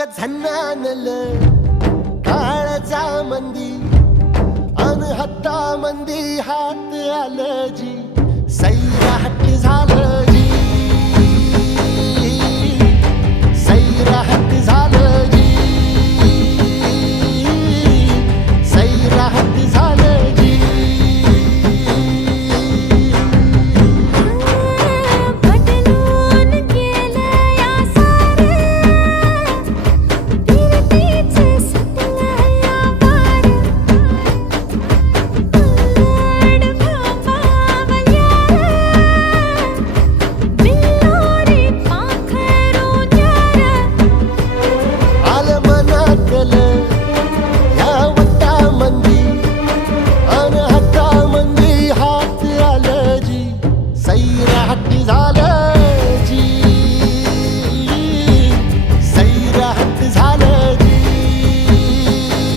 वाग झन्नानल काळजा मंदी अन हत्ता मंदी हात आलं जी सैराट झालं जी सैराट